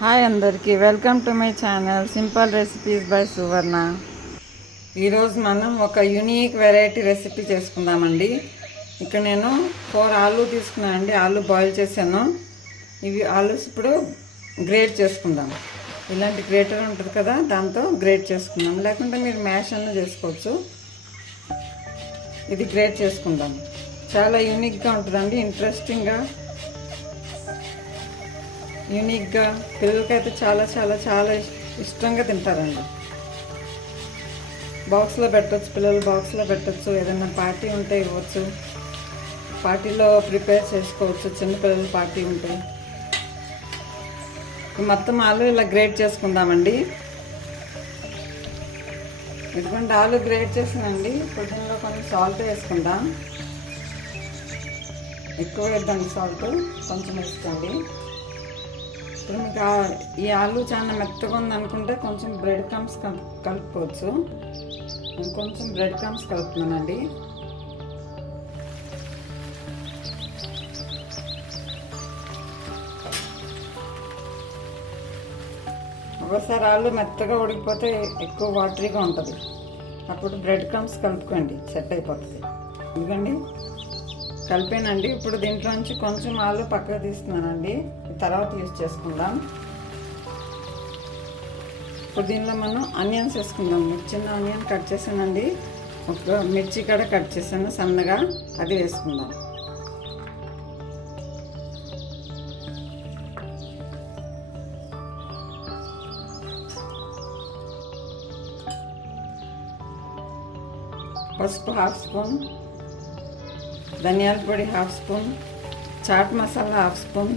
Hi అందరికీ welcome to my channel simple recipes by Suvarna. ఈరోజు మనం ఒక యూనిక్ వెరైటీ రెసిపీ చేసుకుందామండి. ఇక్కడ నేను 4 ఆలు తీసుకున్నానండి. ఆలు బాయిల్ చేశాను. ఇవి ఆలూస్ ఇప్పుడు గ్రేట్ చేసుకుందాం. ఇలాంటి గ్రేటర్ ఉంటుంది కదా, దాంతో గ్రేట్ చేసుకుందాం. లేకుంటే మీరు మ్యాష్ అన్న చేసుకోవచ్చు. ఇది గ్రేట్ చేసుకుందాం. చాలా యూనిక్గా ఉంటుందండి, ఇంట్రెస్టింగ్గా, యూనిక్గా. పిల్లలకైతే చాలా చాలా చాలా ఇష్టంగా తింటారండి. బాక్స్లో పెట్టవచ్చు, పిల్లలు బాక్స్లో పెట్టవచ్చు. ఏదైనా పార్టీ ఉంటే ఇవ్వచ్చు, పార్టీలో ప్రిపేర్ చేసుకోవచ్చు. చిన్నపిల్లల పార్టీ ఉంటే. మొత్తం ఆలు ఇలా గ్రేట్ చేసుకుందామండి. ఇదిగోండి ఆలు గ్రేట్ చేసానండి. ఇప్పుడు దీనిలో కొంచెం సాల్ట్ వేసుకుందాం. ఎక్కువ వేద్దాండి, సాల్ట్ కొంచెం వేసుకోండి. ఇప్పుడు మీకు ఈ ఆలు చాలా మెత్తగా ఉందనుకుంటే కొంచెం బ్రెడ్ క్రమ్స్ కలుపుకోవచ్చు. నేను కొంచెం బ్రెడ్ క్రమ్స్ కలుపుతున్నానండి. ఒకసారి ఆలు మెత్తగా ఉడికిపోతే ఎక్కువ వాటరీగా ఉంటుంది. అప్పుడు బ్రెడ్ క్రమ్స్ కలుపుకోండి, సెట్ అయిపోతుంది. ఎందుకండి కలిపానండి. ఇప్పుడు దీంట్లో నుంచి కొంచెం ఆలు పక్కకు తీస్తున్నానండి, తర్వాత యూజ్ చేసుకుందాం. ఇప్పుడు దీనిలో మనం ఆనియన్స్ వేసుకుందాం. చిన్న ఆనియన్ కట్ చేసానండి, ఒక మిర్చి కూడా కట్ చేసాను సన్నగా, అది వేసుకుందాం. పసుపు 1/2 స్పూన్, ధనియాల పొడి 1/2 స్పూన్, చాట్ మసాలా 1/2 స్పూన్,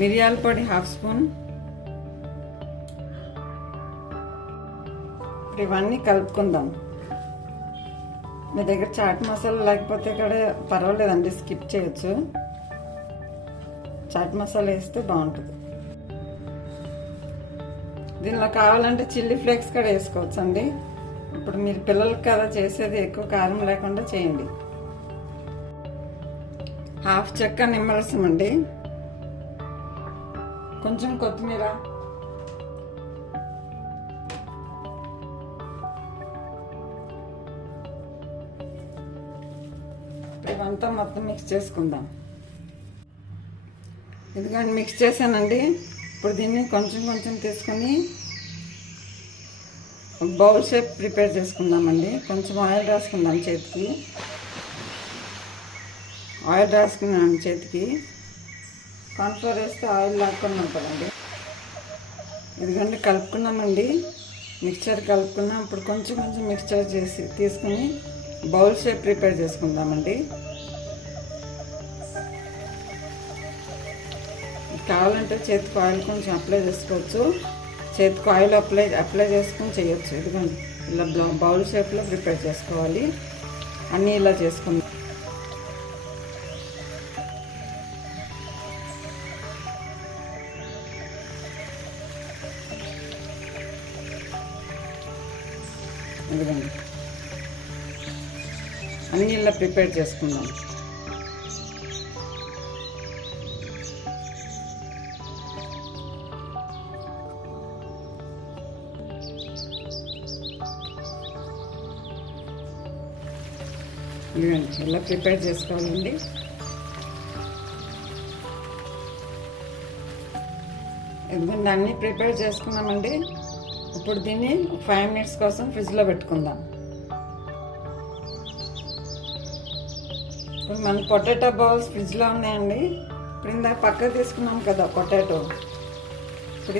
మిరియాల పొడి 1/2 స్పూన్. ఇవన్నీ కలుపుకుందాం. మీ దగ్గర చాట్ మసాలా లేకపోతే కూడా పర్వాలేదండి, స్కిప్ చేయొచ్చు. చాట్ మసాలా వేస్తే బాగుంటుంది. దీనిలో కావాలంటే చిల్లీ ఫ్లేక్స్ కూడా వేసుకోవచ్చు అండి. ఇప్పుడు మీరు పిల్లలకి కదా చేసేది, ఎక్కువ కారం లేకుండా చేయండి. 1/2 చెక్క నిమ్మరసం అండి, కొంచెం కొత్తిమీర, ఇవంతా మొత్తం మిక్స్ చేసుకుందాం. ఇదిగోండి మిక్స్ చేశానండి. ఇప్పుడు దీన్ని కొంచెం కొంచెం తీసుకొని బౌల్ షేప్ ప్రిపేర్ చేసుకుందామండి. కొంచెం ఆయిల్ రాసుకుందాం చేతికి. ఆయిల్ రాసుకున్నాను చేతికి. కార్న్ఫ్లోర్ వేస్తే ఆయిల్ లాక్కుండా ఉంటుందండి. ఇదిగోండి కలుపుకున్నామండి, మిక్చర్ కలుపుకున్నాం. ఇప్పుడు కొంచెం కొంచెం మిక్చర్ చేసి తీసుకుని బౌల్ షేప్ ప్రిపేర్ చేసుకుందామండి. కావాలంటే చేతికి ఆయిల్ కొంచెం అప్లై చేసుకోవచ్చు. చేతికి ఆయిల్ అప్లై చేసుకుని చేయొచ్చు. ఇదిగోండి ఇలా బౌల్ షేప్లో ప్రిపేర్ చేసుకోవాలి. అన్నీ ఇలా చేసుకుందాం. ఇదిగోండి అన్నీ ఇలా ప్రిపేర్ చేసుకుందాం. ఇదిగోండి ఇలా ప్రిపేర్ చేసుకోవాలండి. ఇదిగోండి అన్నీ ప్రిపేర్ చేసుకున్నామండి. ఇప్పుడు దీన్ని 5 మినిట్స్ కోసం ఫ్రిడ్జ్లో పెట్టుకుందాం. ఇప్పుడు మన పొటాటో బౌల్స్ ఫ్రిడ్జ్లో ఉన్నాయండి. ఇప్పుడు ఇందాక పక్కకు తీసుకున్నాం కదా పొటాటో. ఇప్పుడు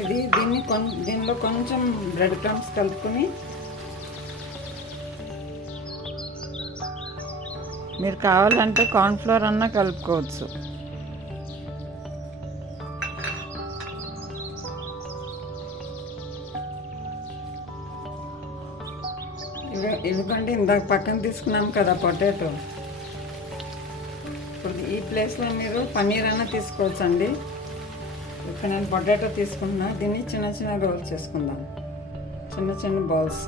దీనిలో కొంచెం బ్రెడ్ క్రమ్స్ కలుపుకొని, మీరు కావాలంటే కార్న్ఫ్లోర్ అన్నా కలుపుకోవచ్చు. ఇదిగోండి ఇందాక పక్కన తీసుకున్నాం కదా పొటాటో. ఇప్పుడు ఈ ప్లేస్లో మీరు పన్నీర్ అన్నా తీసుకోవచ్చు అండి. ఇప్పుడు నేను పొటాటో తీసుకుంటున్నా. దీన్ని చిన్న చిన్న రోల్స్ చేసుకుందాం, చిన్న చిన్న బాల్స్.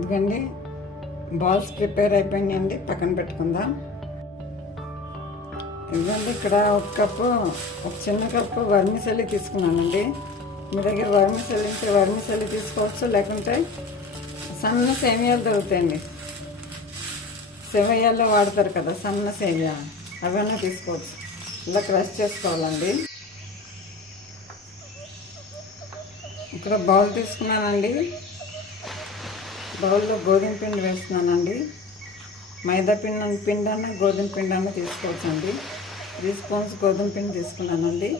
ఎందుకండి బాల్స్ ప్రిపేర్ అయిపోయినాయండి, పక్కన పెట్టుకుందాం. ఎందుకంటే ఇక్కడ ఒక చిన్న కప్పు వర్మిసెల్లి తీసుకున్నానండి. మీ దగ్గర వర్మిసెల్లి ఉంటే వర్మిసెల్లి తీసుకోవచ్చు, లేకుంటే సన్న సేమియాలు దొరుకుతాయండి. సేమియాల్లో వాడతారు కదా సన్న సేమియా, అవన్నీ తీసుకోవచ్చు. ఇలా క్రష్ చేసుకోవాలండి. ఇక్కడ బౌల్ తీసుకున్నానండి. బౌల్లో గోధుమ పిండి వేస్తున్నానండి. మైదా పిండి అన్న గోధుమ పిండి అన్న తీసుకోవచ్చండి. 3 స్పూన్స్ గోధుమ పిండి తీసుకున్నానండి.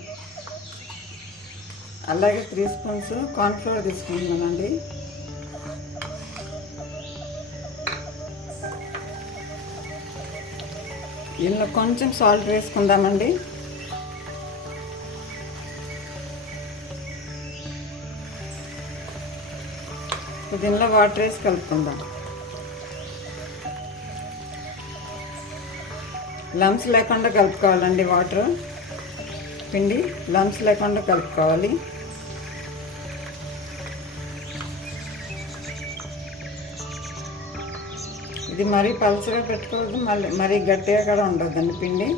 అలాగే 3 స్పూన్స్ కార్న్ఫ్లోర్ తీసుకుంటున్నానండి. ఇందులో కొంచెం సాల్ట్ వేసుకుందామండి. దీనిలో వాటర్ వేసి కలుపుకుందాం. లంప్స్ లేకుండా కలుపుకోవాలండి. వాటర్ పిండి లంప్స్ లేకుండా కలుపుకోవాలి. ఇది మరీ పలుచగా పెట్టుకోవద్దు, మరీ గట్టిగా కూడా ఉండొద్దండి పిండి.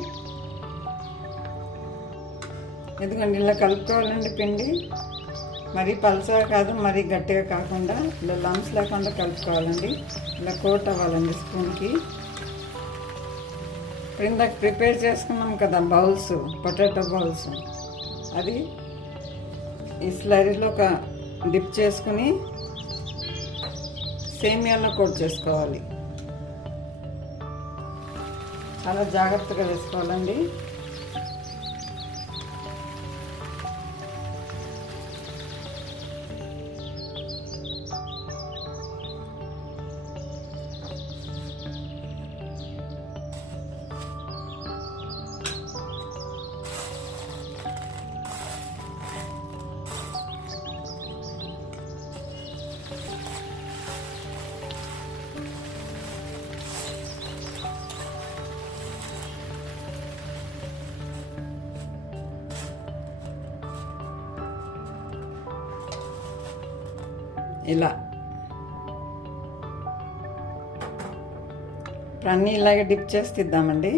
ఎందుకంటే ఇలా కలుపుకోవాలండి పిండి. మరీ పలుచగా కాదు, మరీ గట్టిగా కాకుండా ఇలా లంప్స్ లేకుండా కలుపుకోవాలండి. ఇలా కోట్ అవ్వాలండి స్పూన్కి. ఇప్పుడు ఇందాక ప్రిపేర్ చేసుకున్నాం కదా బౌల్స్, పొటాటో బౌల్స్, అది ఈ స్లరీలో ఒక డిప్ చేసుకుని సేమియాలో కోట్ చేసుకోవాలి. చాలా జాగ్రత్తగా వేసుకోవాలండి. ఇలా ఇప్పుడు అన్నీ ఇలాగే డిప్ చేసి తిద్దామండి.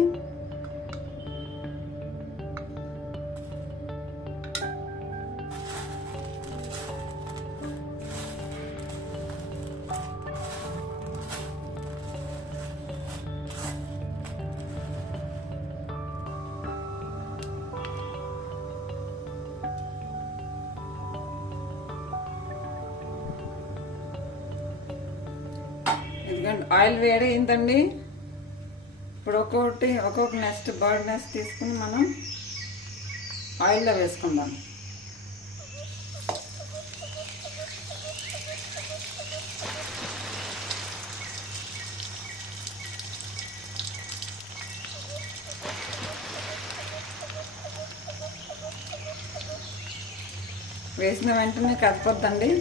ఎందుకంటే ఆయిల్ వేడి అయిందండి. ఇప్పుడు ఒక్కొక్క నెక్స్ట్ బర్డ్ నెక్స్ట్ తీసుకుని మనం ఆయిల్లో వేసుకుందాం. వేసిన వెంటనే కలపొద్దండి,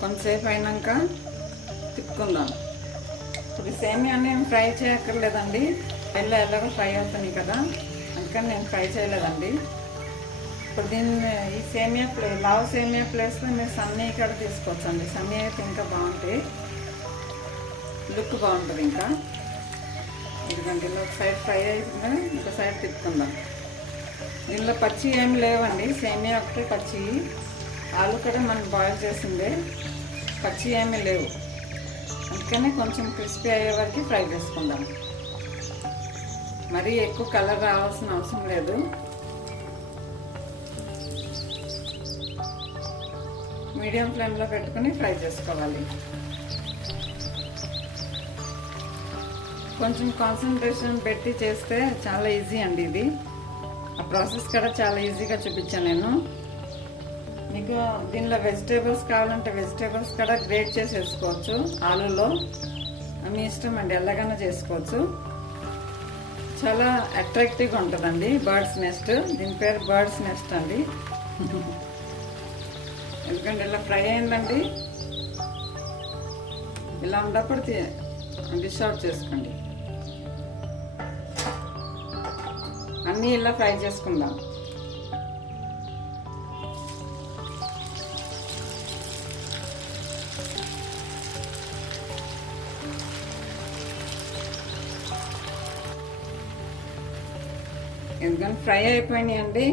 కొంతసేపు అయినాక తిప్పుకుందాం. ఇప్పుడు సేమియాని ఏం ఫ్రై చేయక్కర్లేదండి, ఎలాగో ఫ్రై అవుతున్నాయి కదా, అందుకని నేను ఫ్రై చేయలేదండి. ఇప్పుడు దీన్ని ఈ లావు సేమియా ప్లేస్లో మీరు సన్నయ్య కూడా తీసుకోవచ్చండి. సన్నయ్య అయితే ఇంకా బాగుంటాయి, లుక్ బాగుంటుంది. ఇంకా ఎందుకంటే ఇలా ఒక సైడ్ ఫ్రై అవుతుంది, ఇంకో సైడ్ తిప్పుకుందాం. దీనిలో పచ్చి ఏమి లేవండి, సేమియా ఒకటి పచ్చి. ఆలు కూడా మనం బాయిల్ చేసిందే, పచ్చి ఏమీ లేవు. అందుకని కొంచెం క్రిస్పీ అయ్యే వరకు ఫ్రై చేసుకుందాం. మరీ ఎక్కువ కలర్ రావాల్సిన అవసరం లేదు. మీడియం ఫ్లేమ్లో పెట్టుకుని ఫ్రై చేసుకోవాలి. కొంచెం కాన్సన్ట్రేషన్ పెట్టి చేస్తే చాలా ఈజీ అండి ఇది. ఆ ప్రాసెస్ కూడా చాలా ఈజీగా చూపించాను నేను మీకు. దీనిలో వెజిటేబుల్స్ కావాలంటే వెజిటేబుల్స్ కూడా గ్రేట్ చేసి వేసుకోవచ్చు. ఆలూలో మీ ఇష్టం అండి, ఎలాగైనా చేసుకోవచ్చు. చాలా అట్రాక్టివ్గా ఉంటుందండి. బర్డ్స్ నెస్ట్, దీని పేరు బర్డ్స్ నెస్ట్ అండి. ఎందుకంటే ఇలా ఫ్రై అయిందండి, ఇలా ఉన్నప్పుడు డిష్ అవుట్ చేసుకోండి. అన్నీ ఇలా ఫ్రై చేసుకుందాం. ఎందుకంటే ఫ్రై అయిపోయినాయి అండి.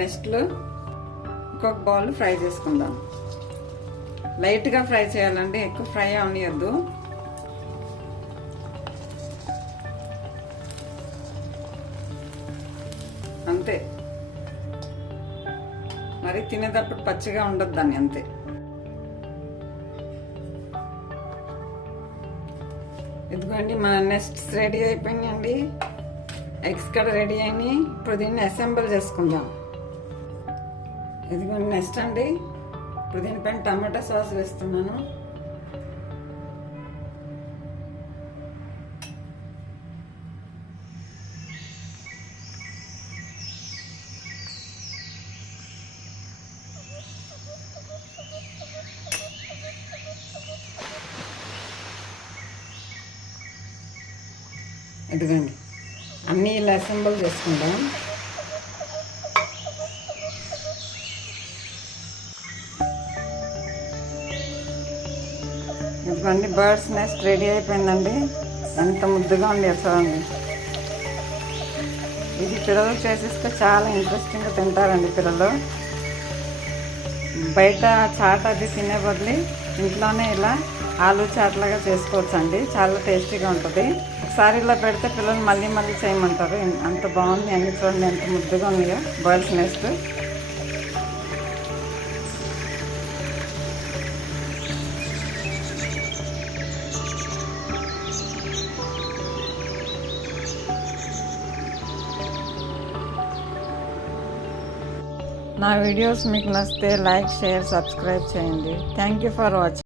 నెక్స్ట్లో ఇంకొక బౌల్ ఫ్రై చేసుకుందాం. లైట్గా ఫ్రై చేయాలండి, ఎక్కువ ఫ్రై అవనియద్దు. అంతే, మరి తినేటప్పుడు పచ్చిగా ఉండదు దాన్ని, అంతే. ఇదిగోండి మన నెక్స్ట్ రెడీ అయిపోయినాయండి. ఎగ్స్ కూడా రెడీ అయినాయి. ఇప్పుడు దీన్ని అసెంబుల్ చేసుకుందాం. ఇదిగోండి నెక్స్ట్ అండి, ఇప్పుడు దీనిపైన టమాటా సాస్ వేస్తున్నాను. ఇదిగోండి అన్నీ ఇలా అసెంబుల్ చేసుకుందాం. ఇదిగోండి బర్డ్స్ నెస్ట్ రెడీ అయిపోయిందండి. ఎంత ముద్దుగా ఉంది చూడండి. ఇది పిల్లలు చేసిస్తే చాలా ఇంట్రెస్టింగ్గా తింటారండి పిల్లలు. బయట చాట్ అది తినే బదులు ఇంట్లోనే ఇలా ఆలు చాట్లాగా చేసుకోవచ్చు అండి. చాలా టేస్టీగా ఉంటుంది. ఒకసారి ఇలా పెడితే పిల్లలు మళ్ళీ మళ్ళీ చేయమంటారు. అంత బాగుంది. అన్ని చూడండి ఎంత ముద్దుగా ఉన్నాయో బర్డ్స్ నెస్ట్. నా వీడియోస్ మీకు నచ్చితే లైక్, షేర్, సబ్స్క్రైబ్ చేయండి. Thank you for watching.